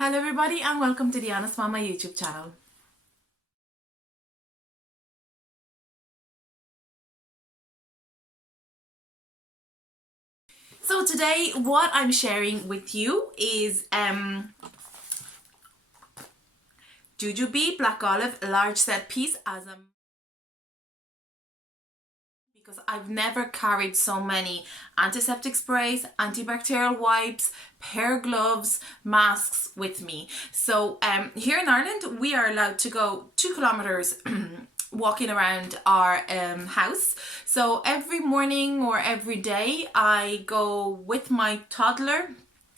Hello everybody and welcome to the Honest Mama YouTube channel. So today what I'm sharing with you is Jujube black olive large set piece because I've never carried so many antiseptic sprays, antibacterial wipes, pair gloves, masks with me. So here in Ireland we are allowed to go 2 kilometers walking around our house. So every morning or every day I go with my toddler,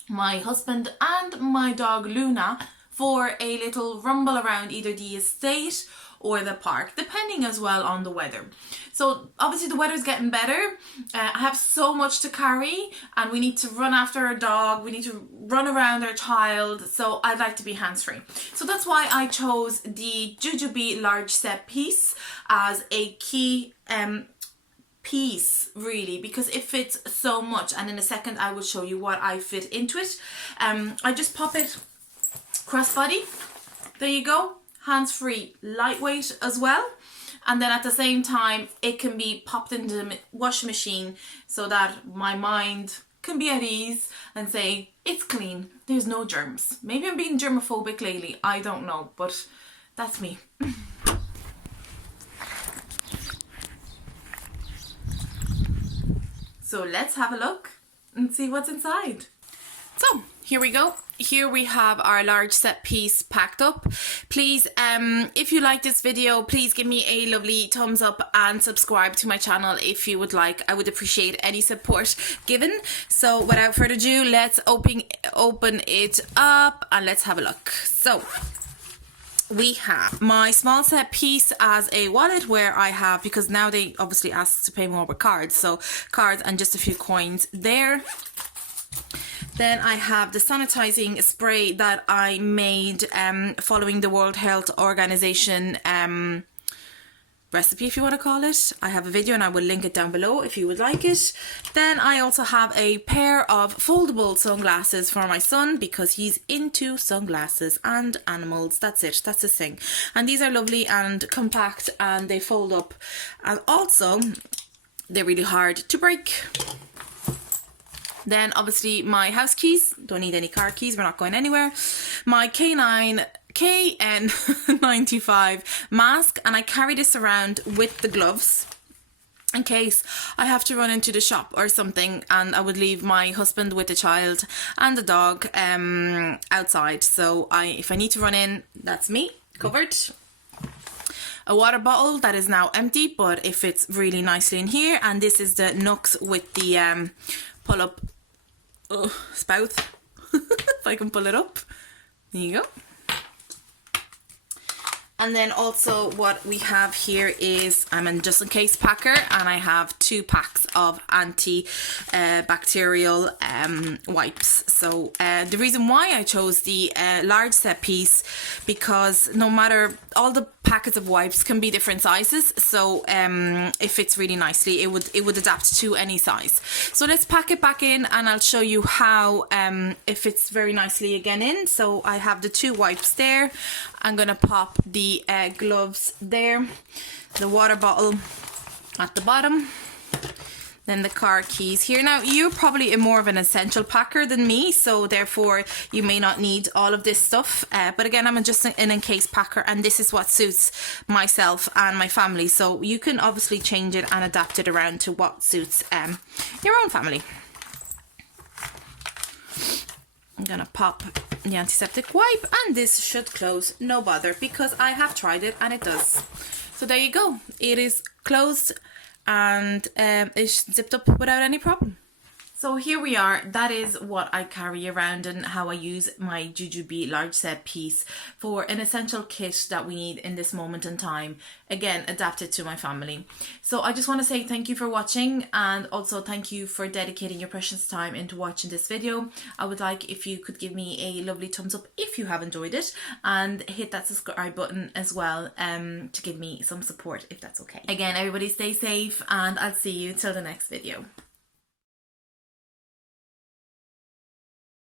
my husband and my dog Luna for a little rumble around either the estate or the park, depending as well on the weather. So obviously the weather's getting better. I have so much to carry and we need to run after our dog, we need to run around our child, so I'd like to be hands-free. So that's why I chose the Jujube large set piece as a key piece, really, because it fits so much, and in a second I will show you what I fit into it. I just pop it crossbody, there you go, hands-free, lightweight as well, and then at the same time it can be popped into the washing machine so that my mind can be at ease and say it's clean, there's no germs. Maybe I'm being germophobic lately, I don't know, but that's me. So let's have a look and see what's inside. So here we go. Here we have our large set piece packed up. Please, if you like this video, please give me a lovely thumbs up and subscribe to my channel if you would like. I would appreciate any support given. So without further ado, let's open it up and let's have a look. So we have my small set piece as a wallet where I have, because now they obviously ask to pay more with cards, so cards and just a few coins there. Then I have the sanitizing spray that I made following the World Health Organization recipe, if you want to call it. I have a video and I will link it down below if you would like it. Then I also have a pair of foldable sunglasses for my son because he's into sunglasses and animals. That's it, that's his thing. And these are lovely and compact and they fold up, and also they're really hard to break. Then obviously my house keys, don't need any car keys, we're not going anywhere. My KN95 mask, and I carry this around with the gloves in case I have to run into the shop or something and I would leave my husband with the child and the dog outside. So if I need to run in, that's me covered. A water bottle that is now empty, but it fits really nicely in here, and this is the Nux with the pull up spout. If I can pull it up, there you go. And then also what we have here is I'm a just in case packer, and I have 2 packs of antibacterial wipes. So the reason why I chose the large set piece, because no matter, all the packets of wipes can be different sizes, so it fits really nicely. It would adapt to any size. So let's pack it back in and I'll show you how it fits very nicely again in. So I have the 2 wipes there. I'm gonna pop the gloves there, the water bottle at the bottom, then the car keys here. Now you're probably more of an essential packer than me, so therefore you may not need all of this stuff, but again, I'm just an in-case packer and this is what suits myself and my family, so you can obviously change it and adapt it around to what suits your own family. I'm gonna pop the antiseptic wipe and this should close no bother because I have tried it and it does. So there you go, it is closed and it's zipped up without any problem. So here we are, that is what I carry around and how I use my Jujube large set piece for an essential kit that we need in this moment in time. Again, adapted to my family. So I just want to say thank you for watching, and also thank you for dedicating your precious time into watching this video. I would like if you could give me a lovely thumbs up if you have enjoyed it, and hit that subscribe button as well to give me some support if that's okay. Again, everybody stay safe and I'll see you till the next video.